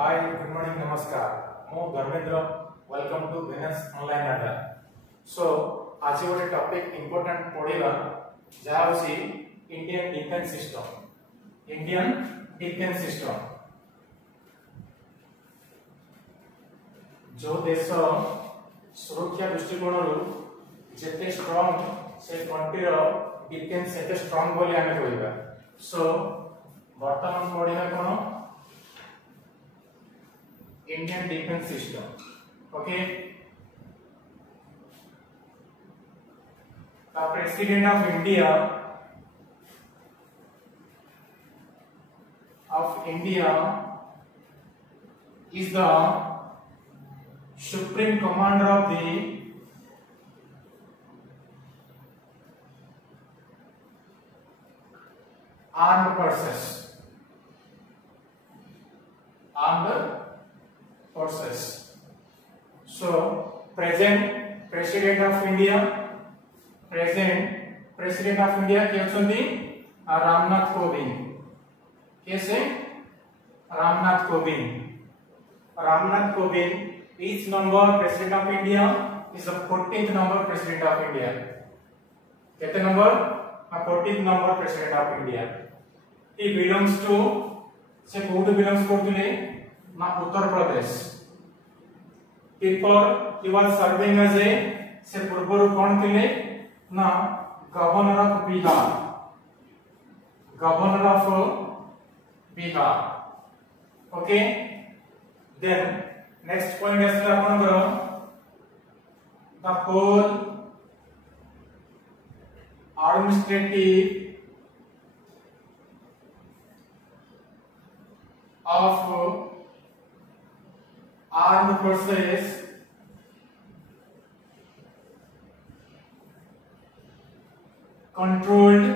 Hi good morning नमस्कार मो Dharmendra welcome to Venus online Adda. So आज गोटे टॉपिक इंपोर्टेंट पढ़िबा जहा होसी Indian defence system. Indian defence system जो देश सुरक्षा दृष्टिकोण जेते स्ट्रांग से कंट्री रो डिफेंस सेते स्ट्रांग बोली आमे कहबा। सो वर्तमान पढ़िबा कोन Indian defense system. Okay. The President of India is the Supreme Commander of the Armed Forces. So present President of India के अछंती रामनाथ कोविंद। कैसे Ramnath Kovind each number President of India is the 14th number President of India। कितने number 14th number President of India। he belongs to से code belongs करथले ना Uttar Pradesh. before he was serving as a से पूर्वरु कोन थिले ना governor of Bihar. Okay then next point है आपनकर the whole administrative of armed forces controlled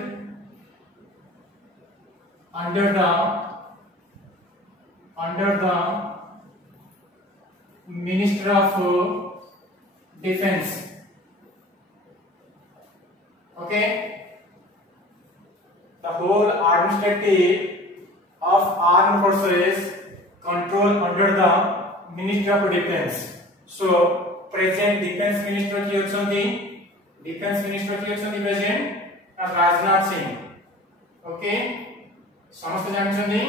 under the Minister of Defense। Okay, the whole administrative of armed forces control under the Ministry of Defense। So present defense minister की present Rajnath Singh. Okay समस्त जानछनी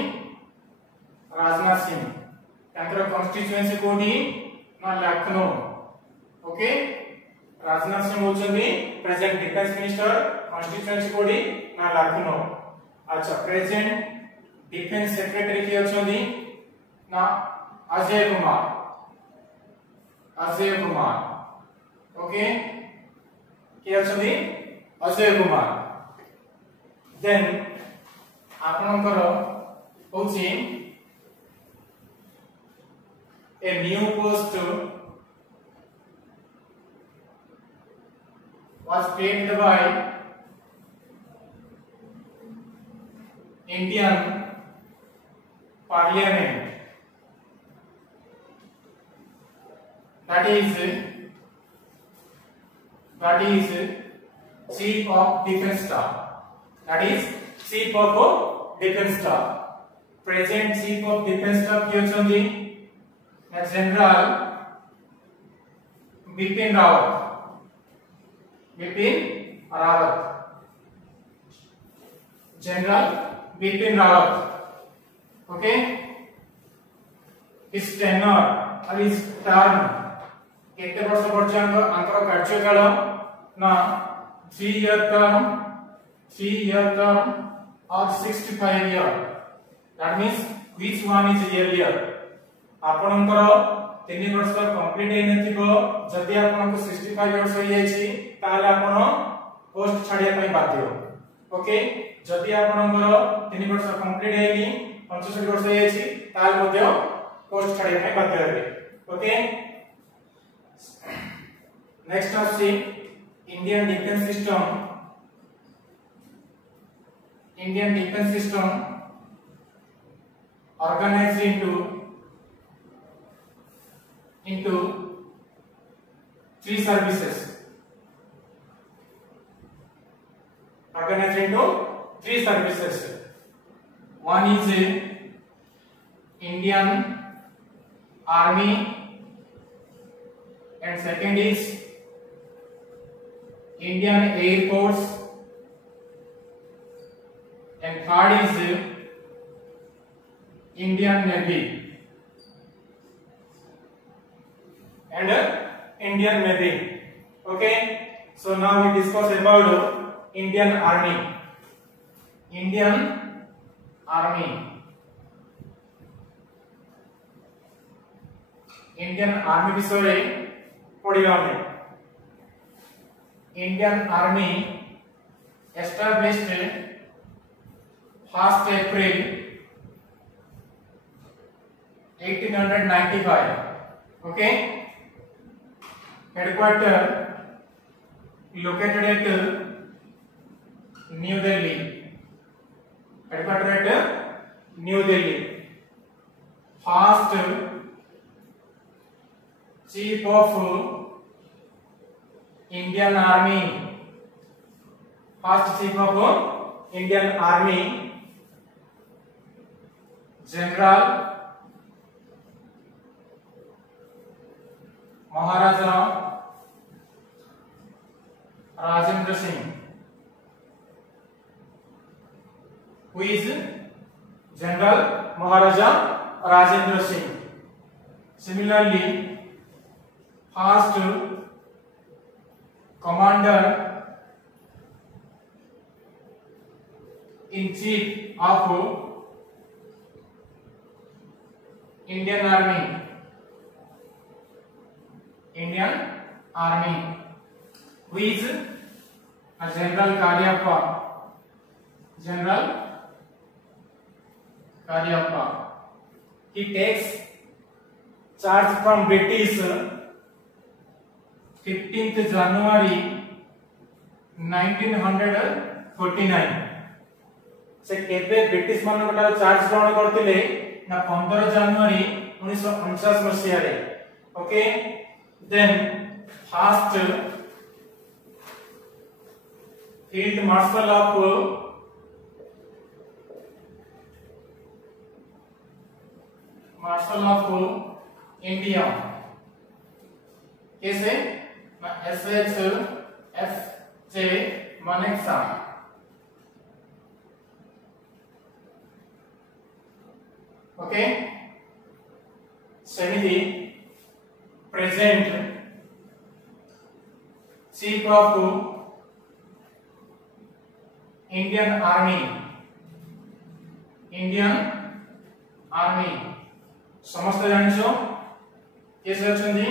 राजनाथ सिंह तांकर constituency कोठी ना Lucknow. Okay Rajnath Singh होचनी present defence minister constituency कोठी ना लखनऊ। अच्छा प्रेजेंट डिफेंस सेक्रेटरी की अछंती ना अजय कुमार। ओके की अछंती अजय कुमार। देन आपनकर होची a new post was created by Indian Parliament, that is Chief of Defence Staff। Present Chief of Defence Staff की अछंती जनरल बिपिन रावत। ओके इस टेनर और इस टर्म केते वर्ष पर्यंत अंतर कार्यकाल ना 3 year term or 65 year। that means which one is earlier। आपनकर 3 वर्ष कंप्लीट हे नथिबो जदि आपनको 65 इयर्स होई जायछि ताले आपण पोस्ट छाडिया पई बाध्य। ओके जदि आपनकर 3 वर्ष कंप्लीट हेनी 65 वर्ष होई जायछि ताले मध्ये पोस्ट छाडिया पई बाध्य हेबे। ओके नेक्स्ट आसी Indian defence system organized into 3 services। One is Indian Army, and second is Indian Air Force, and third is Indian Navy and Indian Navy. Okay, so now we discuss about Indian Army. Indian Army. Indian Army विषय पढ़िबा हमें. Indian Army established 1st April 1895. Okay, headquarter located at New Delhi. Headquarter at New Delhi. First Chief of Indian Army. First Chief of Indian Army, General Maharaja Rajendra Singh, who is General Maharaja Rajendra Singh. Similarly, first Commander in Chief of Indian Army. Indian Army, who is General Cariappa. General Cariappa. He takes charge from British 15th January 1949. से केबे British मान गोटा charge ग्रहण करथिले ना 15 जनवरी 1949 मसिया रे. Okay, then first field marshal of India. कैसे? SHFJ Manekshaw. ओके, सेमिति present chief of Indian army. Indian army समस्त जानिछो केसे अछंदी?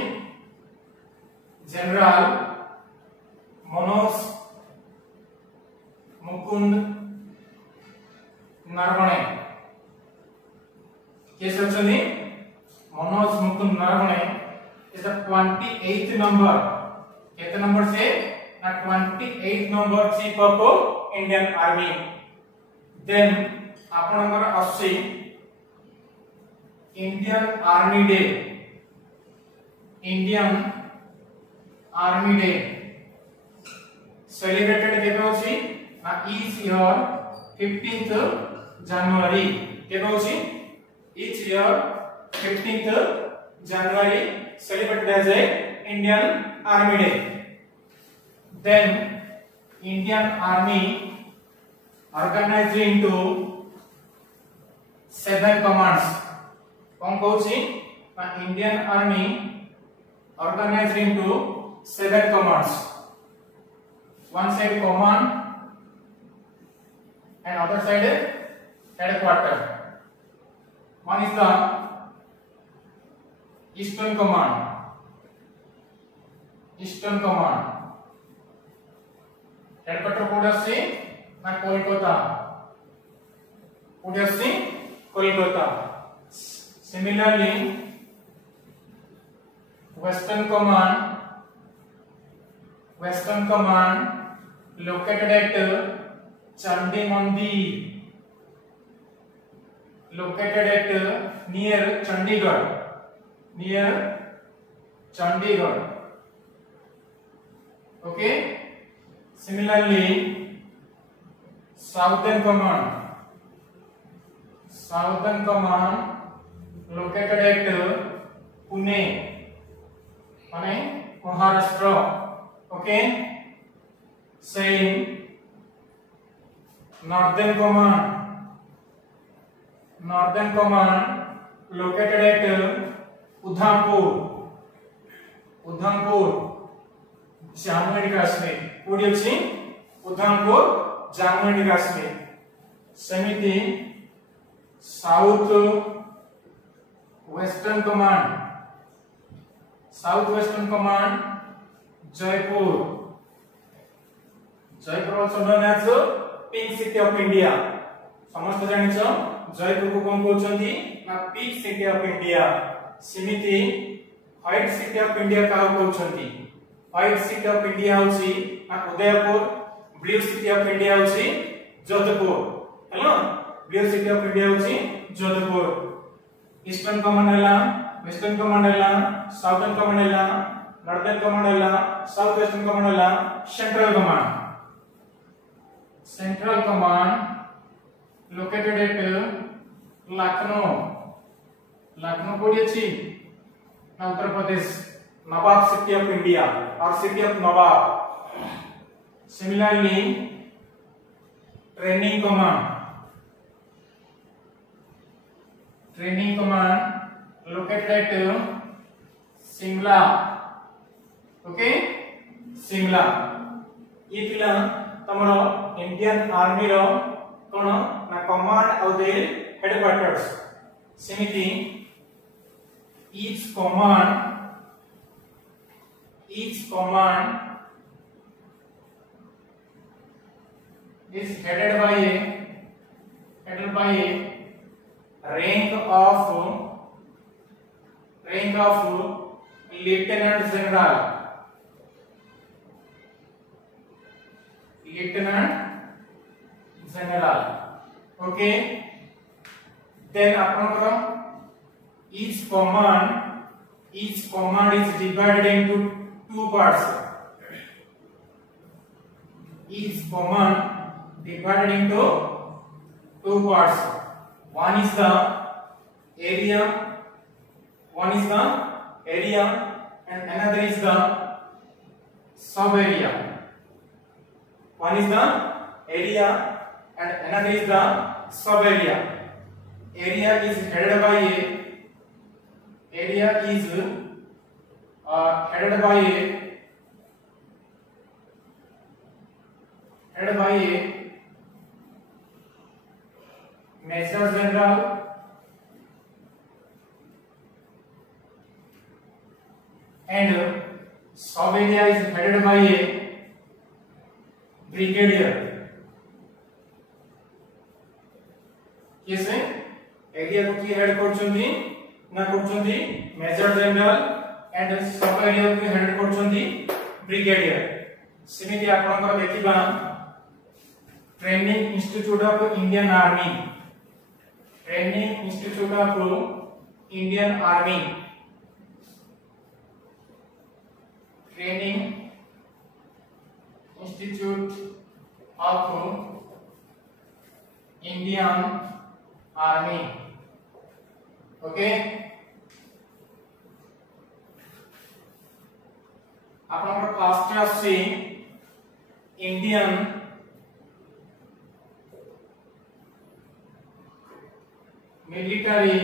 जनरल मनोज मुकुंद नरवणे. केसे अछंदी? Manoj Mukund Naravane is the 28th number. कितने नंबर से? ना 28th number chief of Indian army. Then आपनकर अस्सी Indian army day. Indian army day celebrated केबे होची? ना ईच ईयर 15th जनवरी. केबे होची? Each year 15th January celebrated as a Indian Army Day. Then Indian Army organized into 7 commands. कौन कहूची? Indian Army organized into 7 commands. One side command and other side headquarter. One is the Eastern Command. Eastern Command. Headquarter code से ना Kolkata. Code से Kolkata. Similarly, Western Command. Western Command located at Chandi Mandir. Located at near Chandigarh. Near Chandigarh. Okay. Similarly, Southern Command. Southern Command located at Pune माने Maharashtra okay same northern command located at Udhampur Jammu and Kashmir कोडी अछि Udhampur Jammu and Kashmir समिति south western command Jaipur also known as pink city of India समस्त जानिछो जयपुर को कोन कहउछंती ना pink city of India समिति white city of India का कहउछंती व्हाइट सिटी ऑफ इंडिया होची ना Udaipur blue city of India होची जोधपुर हेलो ब्लू सिटी ऑफ इंडिया होची जोधपुर ईस्टर्न कमांड हैला वेस्टर्न कमांड हैला साउथर्न कमांड हैला नॉर्थर्न कमांड हैला साउथ वेस्टर्न कमांड हैला central command located at Lucknow कोडी अछि Uttar Pradesh nawab city of India और city of nawab similarly training command located at Simla okay सिमला ये थिला तमरो इंडियन आर्मी रो कोन ना कमांड और देयर हेडक्वार्टर्स समिति each command is headed by a rank of lieutenant general okay then apnakara each command is divided into two parts one is the area and another is the sub area one is the area and another is the sub area area is headed by a major general and sub area is headed by a brigadier किसे area को की head करछंती ना करछंती major general and सब area को head करछंती brigadier सिमिति आपनकर देखिबा training institute of Indian army okay आपनकर fast आसी Indian military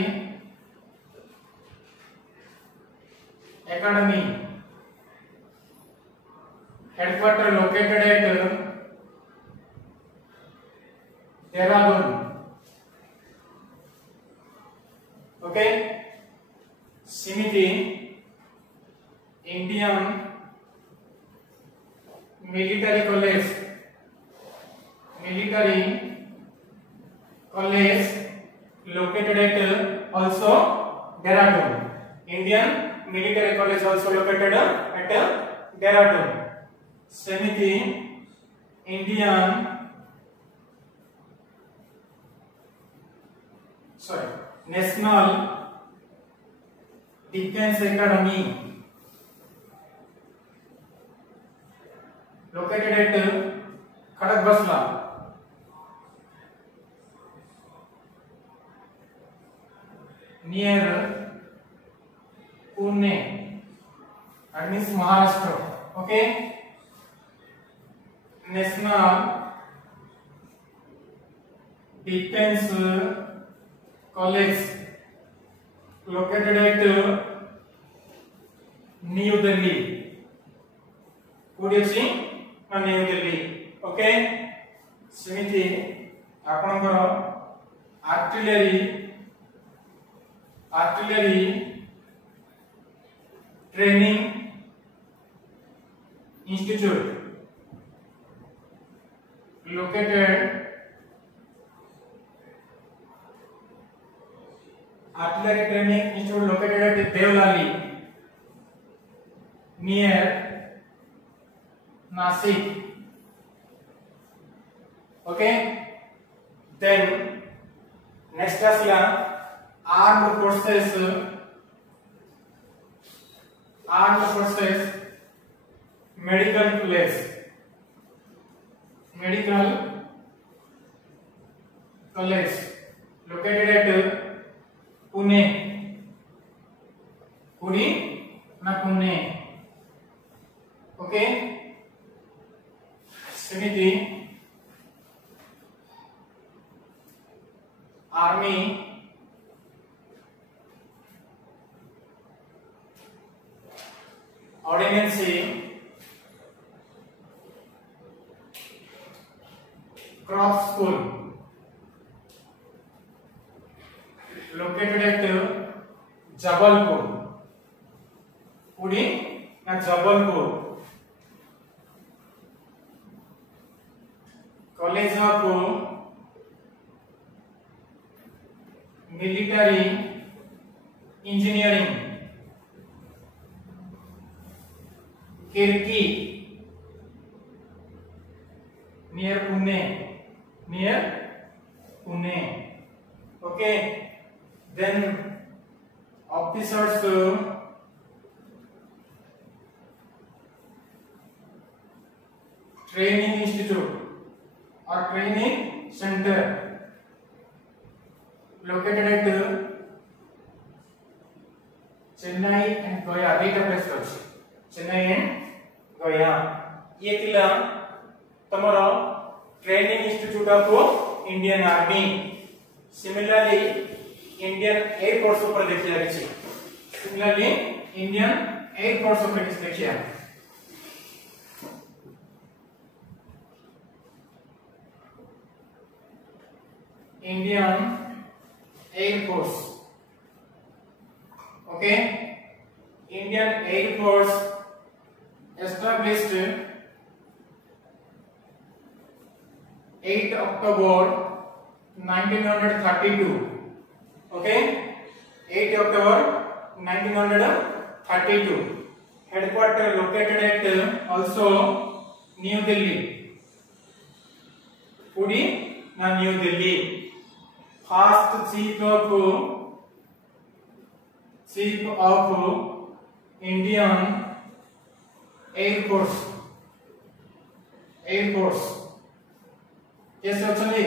academy headquarter located at Dehradun okay Simiti Indian military college located at also Dehradun Indian military college also located at Dehradun Samiti National Defense Academy located at Khadakbasla near national defence college located at new Delhi कोडी new Delhi okay सेमिति आपनकर artillery training institute located Artillery Training Institute located at Devlali near Nasik. Okay. Then next is Armed Forces Medical College located at Pune Pune okay सेमिति army ordnance corps school located at Jabalpur Pune and Jabalpur College of Military Engineering Kirki near Pune okay. Then officers training institute or training center located at Chennai and Goa data place Chennai and Goa ये थिला तमरो training institute of Indian Army similarly Indian Air Force ऊपर देखिए आगे Similarly Indian Air Force ऊपर देखिए Indian Air Force okay Indian Air Force established 8 October 1932 okay 8 October 1932 headquarter located at also New Delhi Pune na New Delhi first chief of Indian Air Force कैसे होचंदी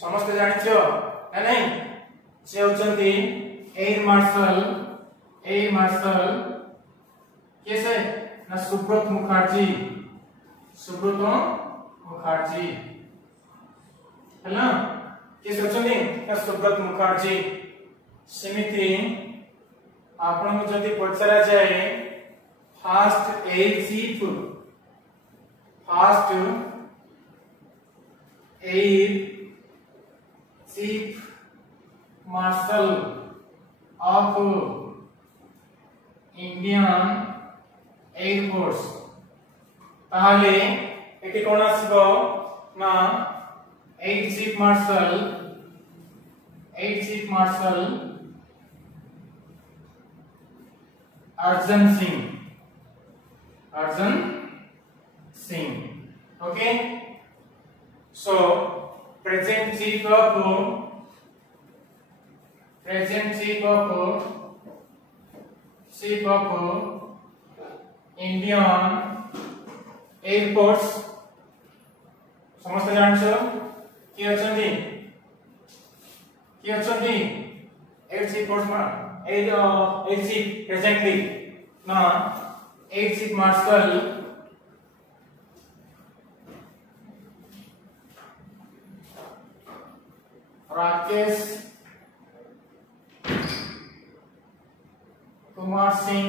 समस्त जानिछो ना नहीं से होचंदी air marshal कैसे ना सुब्रत मुखर्जी हैला कैसे होचंदी ना सुब्रत मुखर्जी सेमिति आपण को जदी पचरा जाए first air chief marshal of Indian air force ताहले एटी कोन आसीबो ना air chief martial Arjan Singh okay so present chief of Indian Air Force समस्त जानछो कि अछंती एयर चीफ फोर्स मा एयर चीफ प्रेजेंटली ना air chief marshal Rakesh Kumar Singh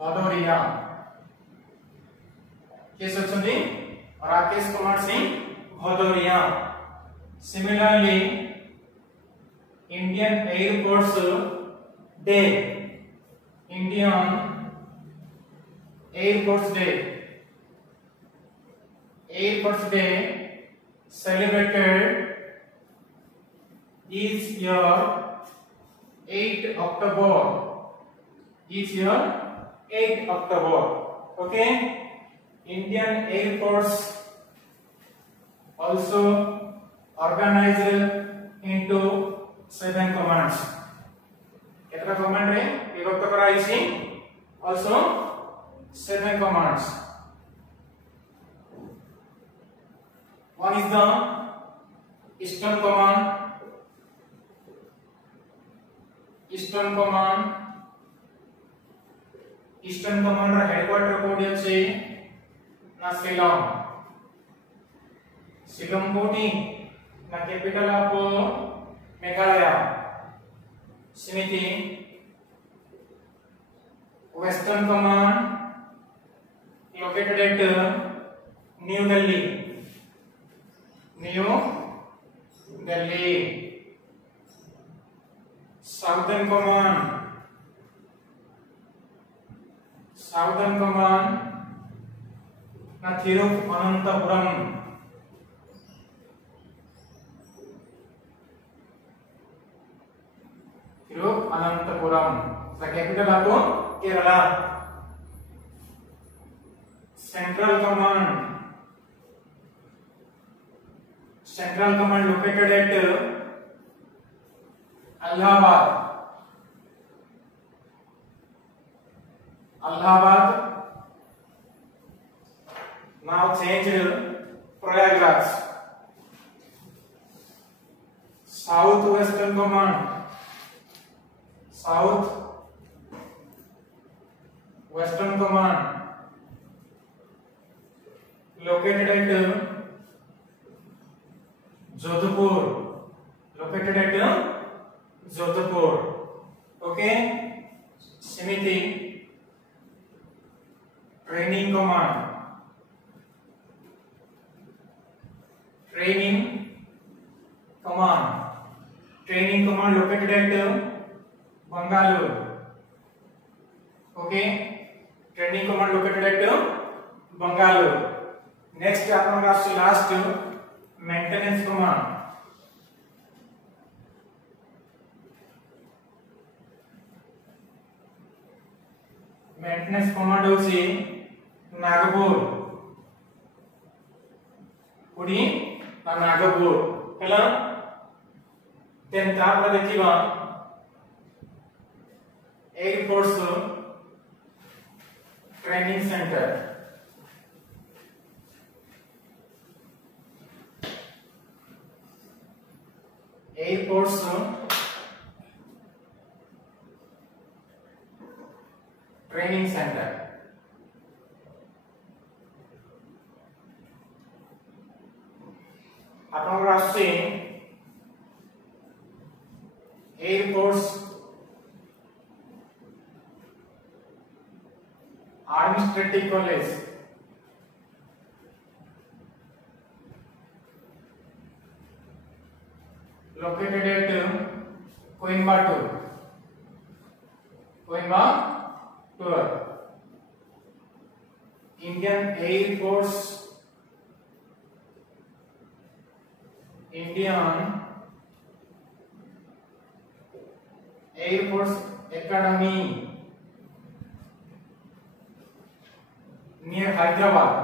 Bhadauria किस अछंती Rakesh Kumar Singh Bhadauria similarly Indian air force day Indian air force day celebrated each year 8 October okay. Indian Air Force also organized into 7 commands. केतरा command रे विभक्त कराइछि also 7 commands. One is the Eastern Command. Eastern Command रा headquarter कोडी अछि ना शिलोंग कोडी ना कैपिटल ऑफ मेघालय समिति. Western Command located at New Delhi. Southern Command na Thiruvananthapuram. The capital of Kerala. Central Command located at Allahabad. Now changed Prayagraj. Southwestern Command located at Jodhpur. Okay. Simiti Training Command located at Bangalore. Okay. Training Command located at Bangalore. Next आपन last Maintenance Command. Maintenance Command होची नागपुर. कोडी नागपुर हला. Then तापर देखिबा Air Force Training Center. Air Force Training Center. आपन राष्ट्रीय Air Force Administrative College. Located at Coimbatore. Indian Air Force Academy near Hyderabad.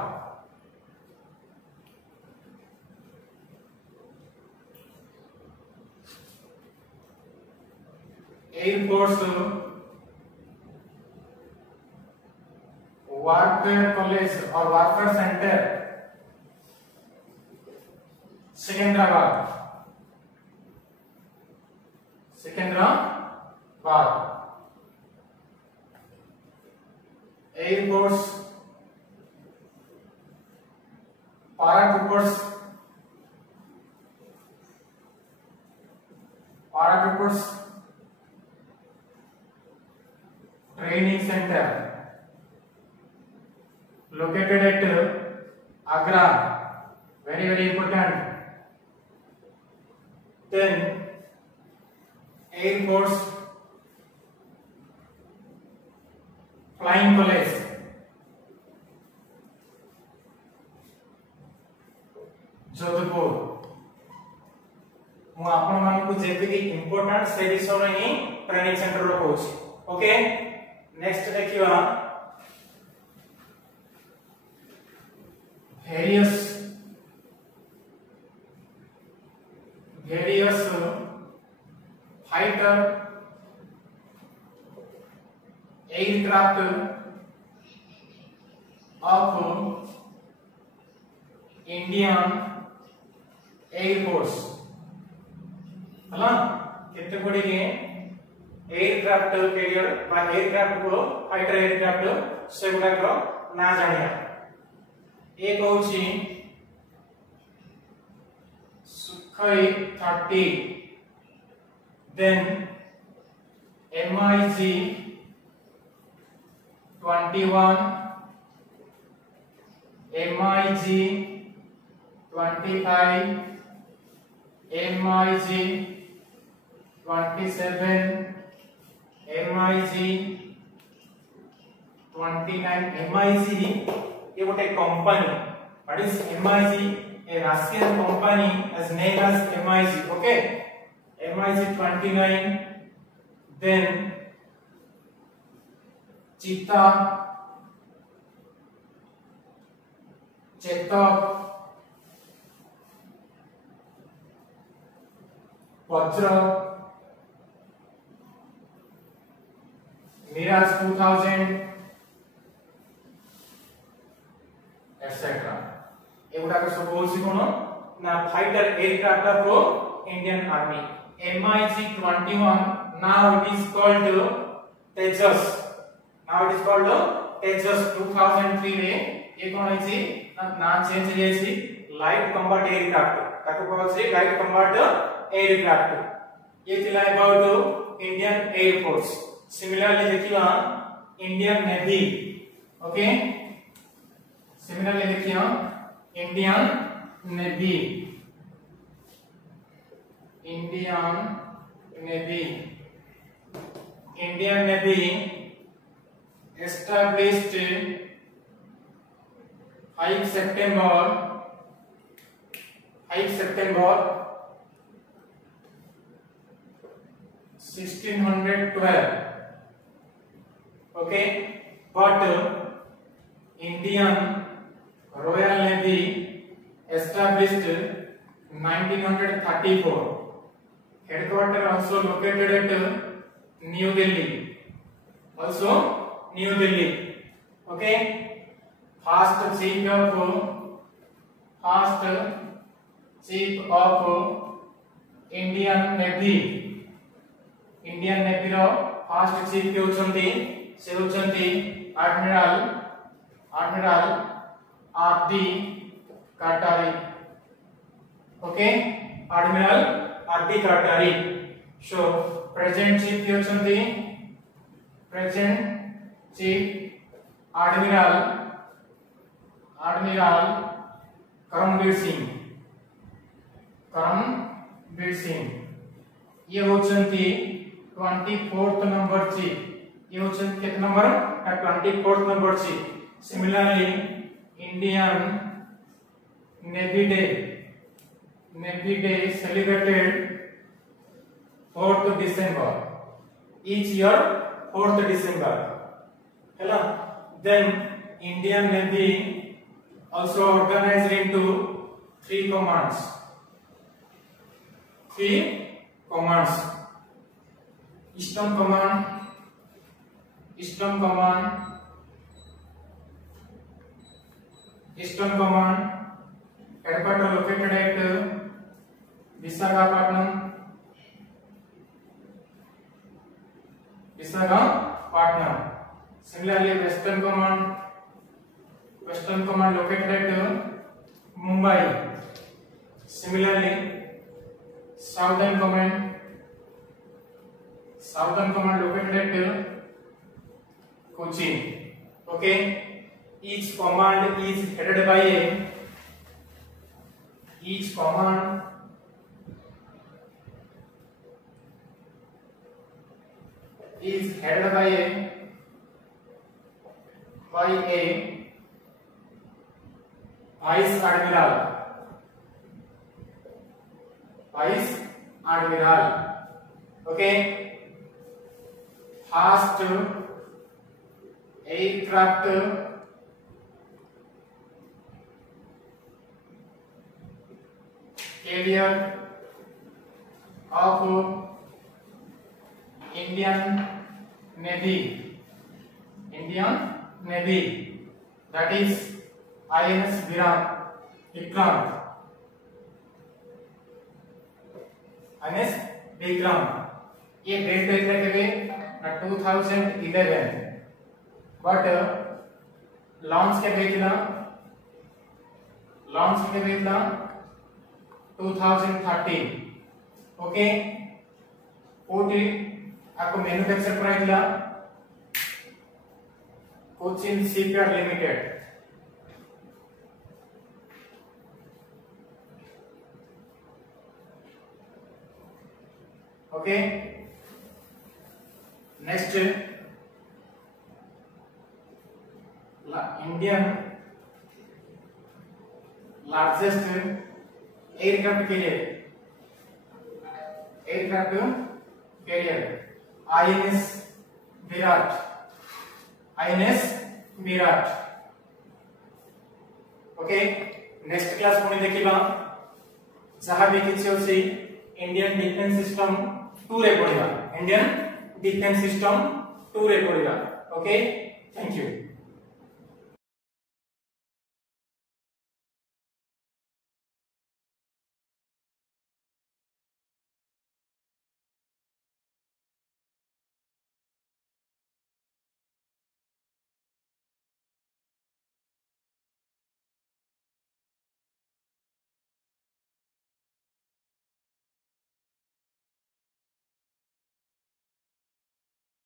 Air Force Warfare College or Warfare Center Secunderabad. Air Force Paratroopers Patraforce Training Center located at Agra, very important. Then Air Force Flying College, Jodhpur. मु आपण मानकु जेतिकि important से विषय ही training centre रो कहूची। Okay, next देखिवा various fighter aircraft of Indian Air Force हला केते बड़ी के एयरक्राफ्ट कैरियर बा एयरक्राफ्ट को फाइटर एयरक्राफ्ट से गुडा को ना जानिया। एक होची Sukhoi 30, then MiG 21, MiG 25, MiG 27, MiG 29। MiG ये गोटे company. What is MiG? A Russian company as name as MiG. Okay, MiG 29, then Chetak, Vajra, Mirage 2000, etc. एगुडा के सब बोलसी कोन ना fighter aircraft of Indian army. MiG 21 now it is called Tejas। 2003 रे ये कोन है ना चेंज हे छी लाइट कॉम्बैट एयरक्राफ्ट ताको कहल छी लाइट कॉम्बैट एयरक्राफ्ट। ये थिला about Indian air force. Similarly देखिया इंडियन नेवी। ओके, सिमिलरली देखिया Indian Navy established 5 September 1612. Okay, but Indian Royal Navy established 1934. Headquarters also located at New Delhi. Okay. First Chief of Indian Navy रो first chief के होचंती से होचंती Admiral R.D. Katari. Okay, Admiral R.D. Katari. So present chief के होचंती present chief Admiral Karambir Singh. ये होचंती 24th number chief. ये होचंती कितना number? 24th number chief. Similarly, Indian Navy Day celebrated 4th December. Each year 4th December. Hello. Then Indian Navy also organized into 3 commands. Eastern Command headquarters located at Visakhapatnam. Similarly, Western Command located at Mumbai. Similarly, Southern Command Southern Command located at Cochin. Okay, each command is headed by a vice admiral. Okay, fast aircraft carrier of Indian Navy, that is INS Vikrant. INS Vikrant. ये date पे रखे 2011, but launch के भेजना 2013. Okay, कोटी आपको manufacture कराइला Cochin shipyard limited. Okay, next Indian largest aircraft carrier INS Viraat. Okay, next class पुणी देखिबा जहां भी किछि होसी इंडियन डिफेंस सिस्टम 2 रे पढिबा. Okay, thank you.